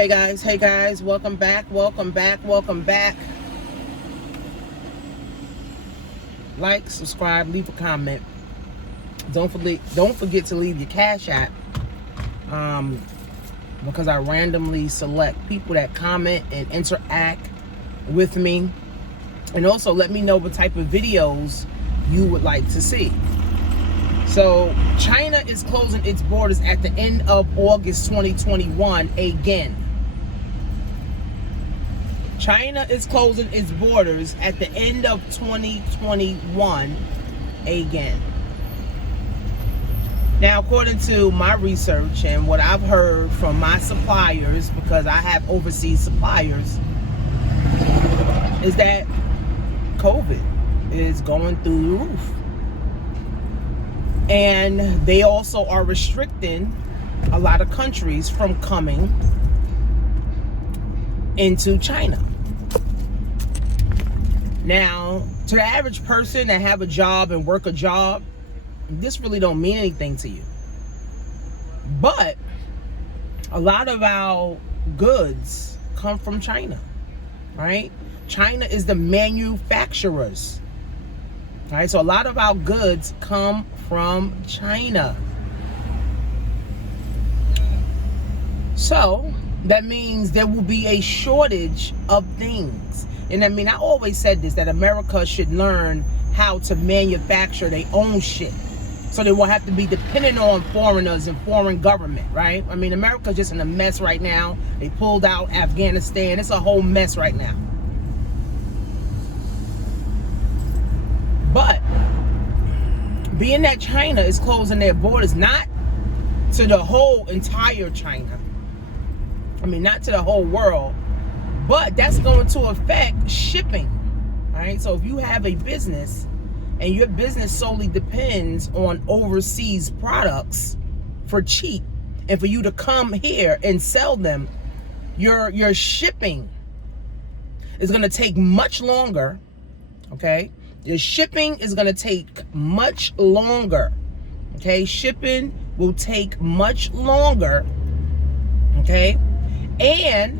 Hey guys, welcome back. Like, subscribe, leave a comment. Don't forget to leave your Cash App. Because I randomly select people that comment and interact with me. And also let me know what type of videos you would like to see. So China is closing its borders at the end of August 2021 again. China is closing its borders at the end of 2021 again. Now, according to my research and what I've heard from my suppliers, because I have overseas suppliers, is that COVID is going through the roof. And they also are restricting a lot of countries from coming into China. Now, to the average person that have a job and work a job, this really don't mean anything to you. But a lot of our goods come from China, right? China is the manufacturers. All right, so a lot of our goods come from China. So that means there will be a shortage of things. And I mean, I always said this, that America should learn how to manufacture their own shit, so they won't have to be dependent on foreigners and foreign government, right? I mean, America's just in a mess right now. They pulled out Afghanistan. It's a whole mess right now. But being that China is closing their borders, not to the whole entire China, I mean, not to the whole world, but that's going to affect shipping, all right? So if you have a business and your business solely depends on overseas products for cheap, and for you to come here and sell them, your shipping is going to take much longer, okay? Your shipping is going to take much longer, okay? Shipping will take much longer, okay? And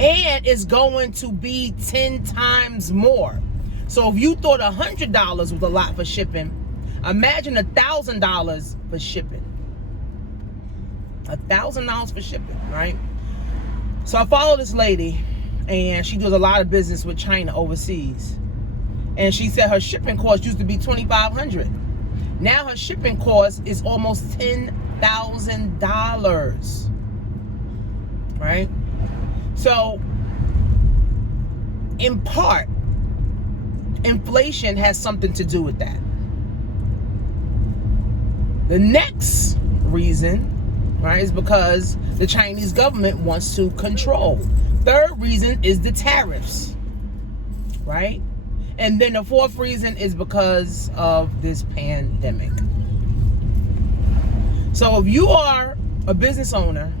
and it's going to be 10 times more. So if you thought $100 was a lot for shipping, imagine $1,000 for shipping. $1,000 for shipping, right? So I follow this lady, and she does a lot of business with China overseas. And she said her shipping cost used to be $2,500. Now her shipping cost is almost $10,000. Right? So, in part, inflation has something to do with that. The next reason, right, is because the Chinese government wants to control. Third reason is the tariffs, right? And then the fourth reason is because of this pandemic. So if you are a business owner,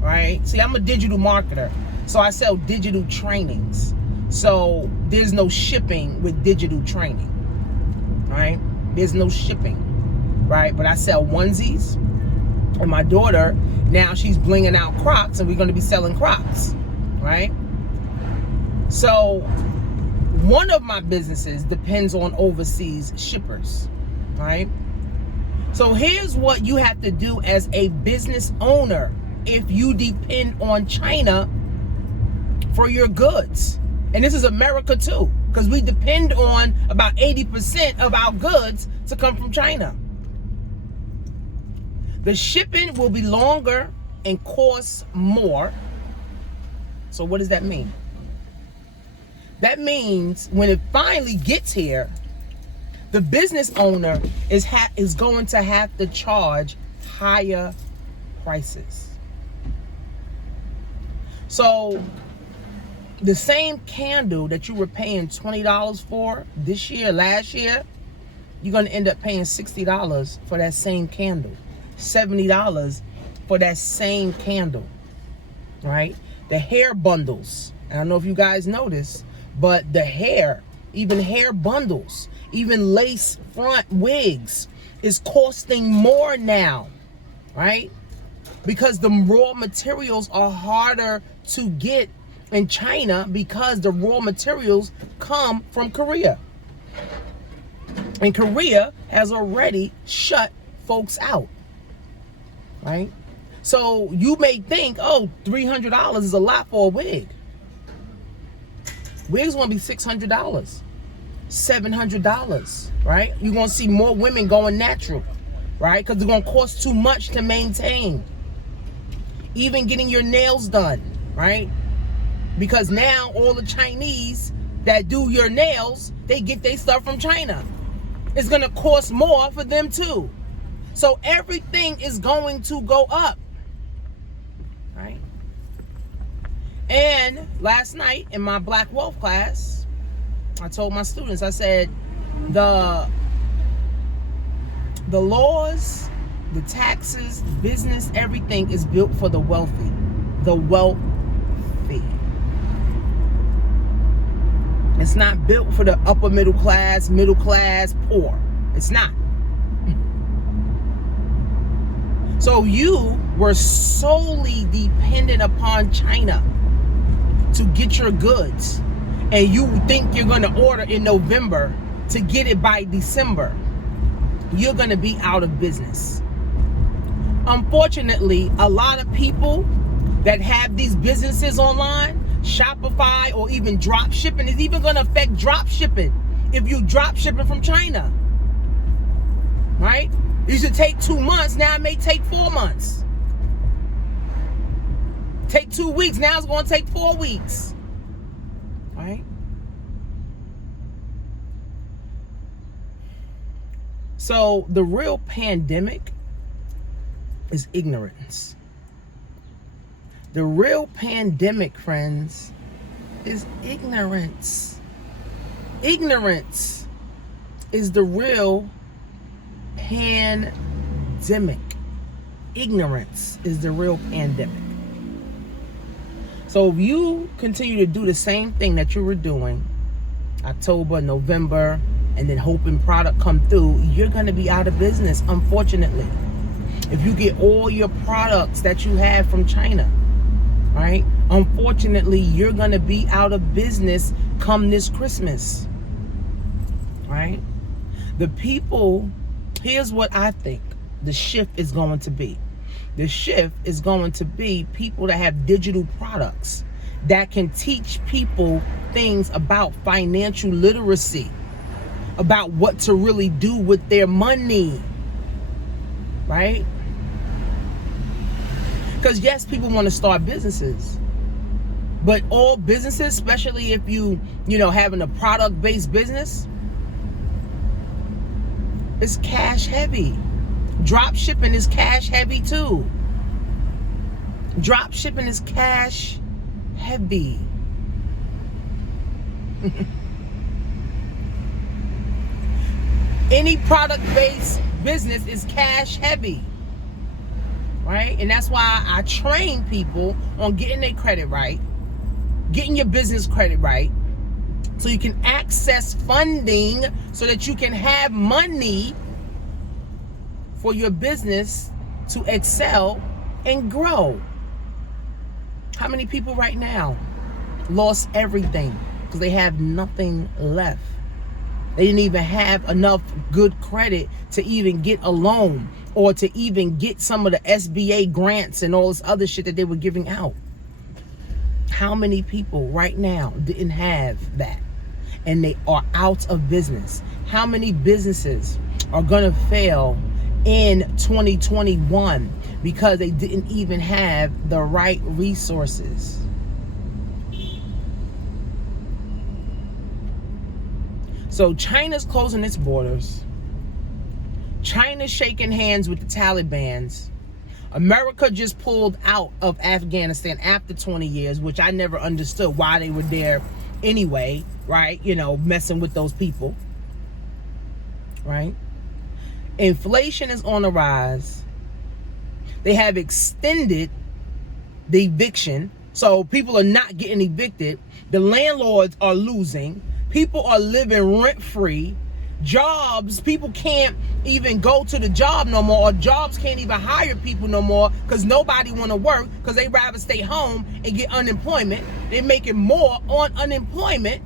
right? See, I'm a digital marketer, so I sell digital trainings. So there's no shipping with digital training, right? There's no shipping, right? But I sell onesies, and my daughter, now she's blinging out Crocs, and we're going to be selling Crocs, right? So one of my businesses depends on overseas shippers, right? So here's what you have to do as a business owner if you depend on China for your goods. And this is America too, because we depend on about 80% of our goods to come from China. The shipping will be longer and cost more. So what does that mean? That means when it finally gets here, the business owner is going to have to charge higher prices. So the same candle that you were paying $20 for this year, last year, you're going to end up paying $60 for that same candle, $70 for that same candle, right? The hair bundles, I don't know if you guys noticed, but the hair, even hair bundles, even lace front wigs is costing more now, right? because the raw materials are harder to get in China because the raw materials come from Korea. And Korea has already shut folks out, right? So you may think, oh, $300 is a lot for a wig. Wigs gonna be $600, $700, right? You're gonna see more women going natural, right? Because they're gonna cost too much to maintain. Even getting your nails done, right? Because now all the Chinese that do your nails, they get their stuff from China. It's gonna cost more for them too. So everything is going to go up, right? And last night in my Black Wealth class, I told my students, I said, the laws, the taxes, business, everything is built for the wealthy. The wealthy. It's not built for the upper middle class, poor. It's not. So you were solely dependent upon China to get your goods. And you think you're going to order in November to get it by December. You're going to be out of business. Unfortunately, a lot of people that have these businesses online, Shopify or even drop shipping, is even going to affect drop shipping if you drop shipping from China, right? It used to take 2 months, now it may take 4 months. Take 2 weeks, now it's going to take 4 weeks, right? So the real pandemic is ignorance. The real pandemic, friends, is ignorance. Ignorance is the real pandemic. Ignorance is the real pandemic. So if you continue to do the same thing that you were doing, October, November, and then hoping product come through, you're going to be out of business, unfortunately. If you get all your products that you have from China, right? Unfortunately, you're going to be out of business come this Christmas, right? The people, here's what I think the shift is going to be. The shift is going to be people that have digital products that can teach people things about financial literacy, about what to really do with their money, right? Because yes, people want to start businesses, but all businesses, especially if you having a product-based business, it's cash heavy. Drop shipping is cash heavy too. Drop shipping is cash heavy. Any product-based business is cash heavy, right? And that's why I train people on getting their credit right, getting your business credit right, so you can access funding so that you can have money for your business to excel and grow. How many people right now lost everything because they have nothing left? They didn't even have enough good credit to even get a loan or to even get some of the SBA grants and all this other shit that they were giving out. How many people right now didn't have that and they are out of business? How many businesses are gonna fail in 2021 because they didn't even have the right resources? So China's closing its borders. China's shaking hands with the Taliban. America just pulled out of Afghanistan after 20 years, which I never understood why they were there anyway, right? Messing with those people, right? Inflation is on the rise. They have extended the eviction, so people are not getting evicted. The landlords are losing. People are living rent-free. Jobs, people can't even go to the job no more, or jobs can't even hire people no more because nobody want to work because they rather stay home and get unemployment. They're making more on unemployment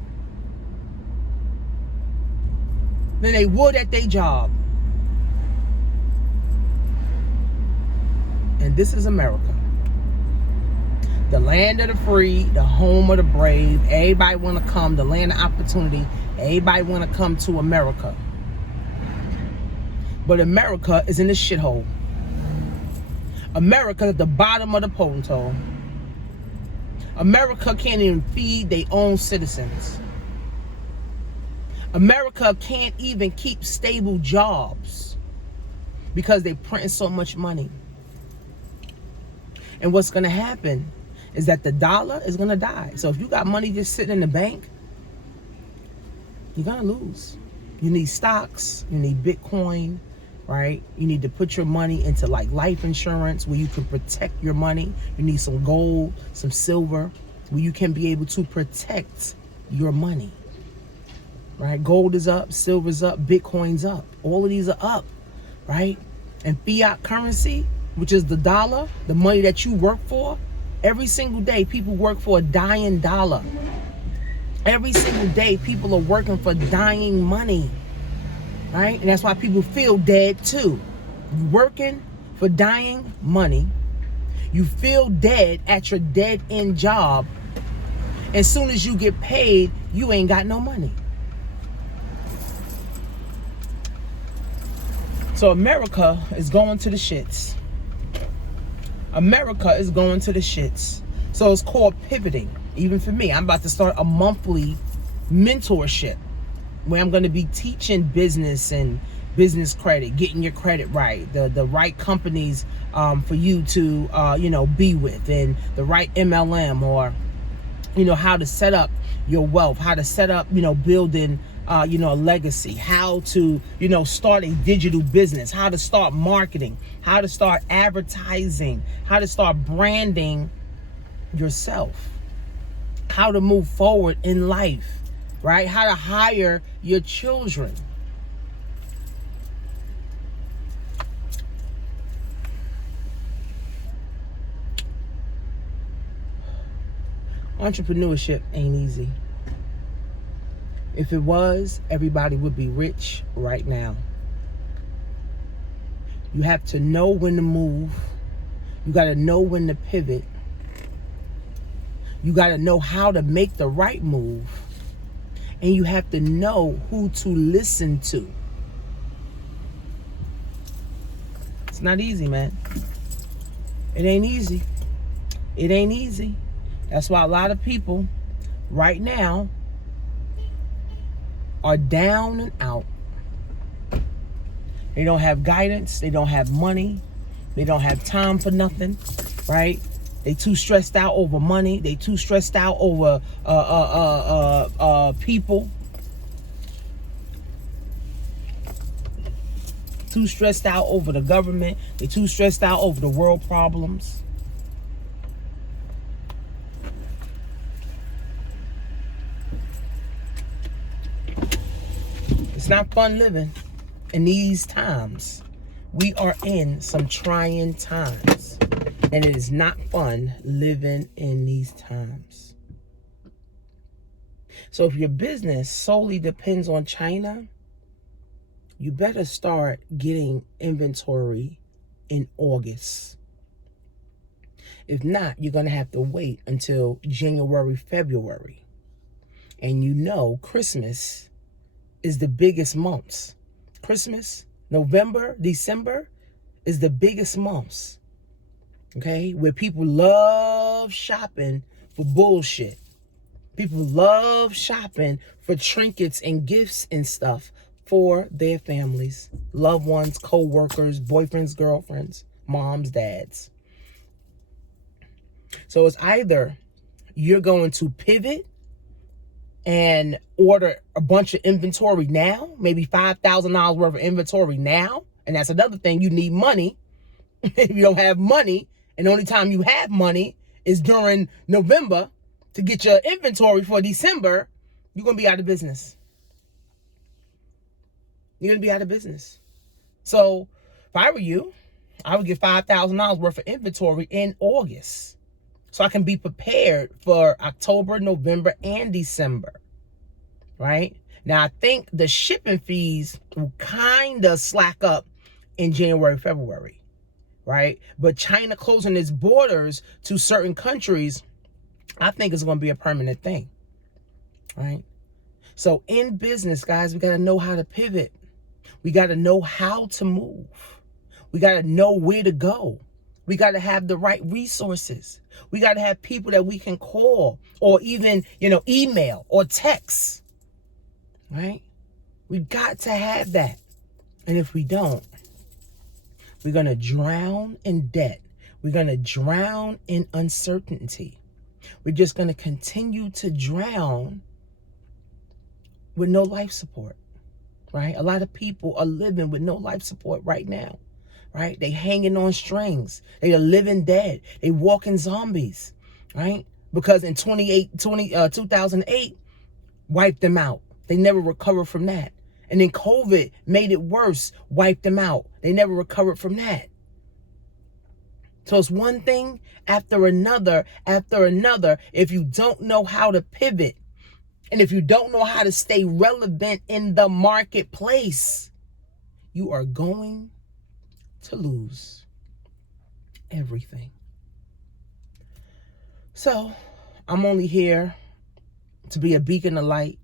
than they would at their job. And this is America. The land of the free, the home of the brave. Everybody want to come, the land of opportunity. Everybody want to come to America. But America is in the shithole. America is at the bottom of the pole. America can't even feed their own citizens. America can't even keep stable jobs because they're printing so much money. And what's going to happen is that the dollar is going to die. So if you got money just sitting in the bank, you're going to lose. You need stocks. You need Bitcoin, right? You need to put your money into like life insurance where you can protect your money. You need some gold, some silver, where you can be able to protect your money, right? Gold is up, silver's up, Bitcoin's up. All of these are up, right? And fiat currency, which is the dollar, the money that you work for. Every single day, people work for a dying dollar. Every single day, people are working for dying money, right? And that's why people feel dead too. You're working for dying money. You feel dead at your dead-end job. As soon as you get paid, you ain't got no money. So America is going to the shits. America is going to the shits. So it's called pivoting. Even for me, I'm about to start a monthly mentorship where I'm going to be teaching business and business credit, getting your credit right, the right companies for you to be with, and the right MLM, or how to set up your wealth, how to set up building a legacy, how to start a digital business, how to start marketing, how to start advertising, how to start branding yourself, how to move forward in life, right? How to hire your children. Entrepreneurship ain't easy. If it was, everybody would be rich right now. You have to know when to move. You got to know when to pivot. You got to know how to make the right move. And you have to know who to listen to. It's not easy, man. It ain't easy. It ain't easy. That's why a lot of people right now are down and out. They don't have guidance. They don't have money. They don't have time for nothing, right? They too stressed out over money. They too stressed out over people. Too stressed out over the government. They too stressed out over the world problems. It's not fun living in these times. We are in some trying times, and it is not fun living in these times. So if your business solely depends on China, you better start getting inventory in August. If not, you're going to have to wait until January, February. And Christmas is the biggest months. Christmas, November, December is the biggest months. Okay? Where people love shopping for bullshit. People love shopping for trinkets and gifts and stuff for their families, loved ones, co-workers, boyfriends, girlfriends, moms, dads. So it's either you're going to pivot and order a bunch of inventory now, maybe $5,000 worth of inventory now. And that's another thing. You need money. If you don't have money, and the only time you have money is during November to get your inventory for December, you're going to be out of business. You're going to be out of business. So if I were you, I would get $5,000 worth of inventory in August so I can be prepared for October, November, and December, right? Now, I think the shipping fees will kind of slack up in January, February, right? But China closing its borders to certain countries, I think is going to be a permanent thing, right? So in business, guys, we got to know how to pivot. We got to know how to move. We got to know where to go. We got to have the right resources. We got to have people that we can call or even, email or text, right? We got to have that. And if we don't, we're going to drown in debt. We're going to drown in uncertainty. We're just going to continue to drown with no life support, right? A lot of people are living with no life support right now, right? They hanging on strings. They are living dead. They walking zombies, right? Because in 2008 wiped them out. They never recovered from that. And then COVID made it worse, wiped them out. They never recovered from that. So it's one thing after another, if you don't know how to pivot, and if you don't know how to stay relevant in the marketplace, you are going to lose everything. So I'm only here to be a beacon of light.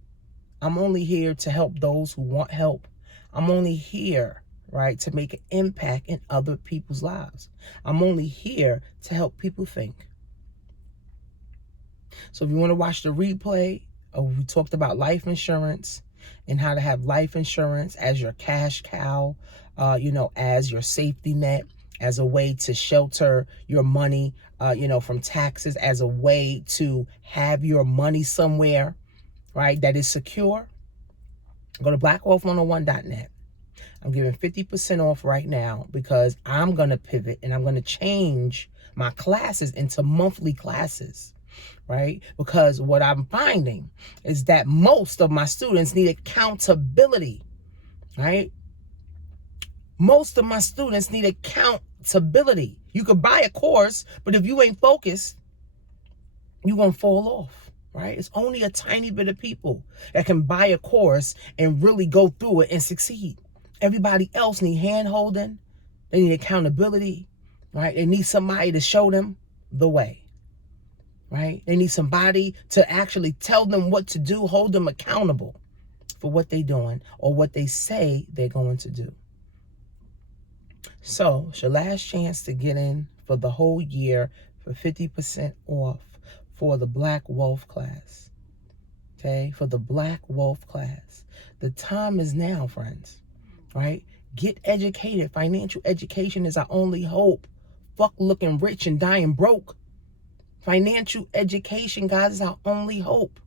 I'm only here to help those who want help. I'm only here, right, to make an impact in other people's lives. I'm only here to help people think. So if you want to watch the replay, we talked about life insurance and how to have life insurance as your cash cow, as your safety net, as a way to shelter your money, from taxes, as a way to have your money somewhere, right, that is secure. Go to blackwealthnow.net. I'm giving 50% off right now because I'm going to pivot and I'm going to change my classes into monthly classes, right? Because what I'm finding is that most of my students need accountability, right? Most of my students need accountability. You could buy a course, but if you ain't focused, you're going to fall off, right? It's only a tiny bit of people that can buy a course and really go through it and succeed. Everybody else need hand holding. They need accountability, right? They need somebody to show them the way, right? They need somebody to actually tell them what to do, hold them accountable for what they're doing or what they say they're going to do. So it's your last chance to get in for the whole year for 50% off for the Black Wealth class, okay? For the Black Wealth class. The time is now, friends, right? Get educated. Financial education is our only hope. Fuck looking rich and dying broke. Financial education, guys, is our only hope.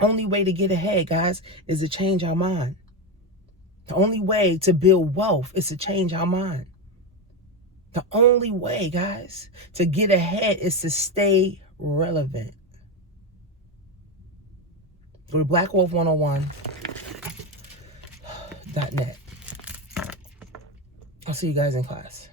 Only way to get ahead, guys, is to change our mind. The only way to build wealth is to change our mind. The only way, guys, to get ahead is to stay relevant. Go to blackwealth101.net. I'll see you guys in class.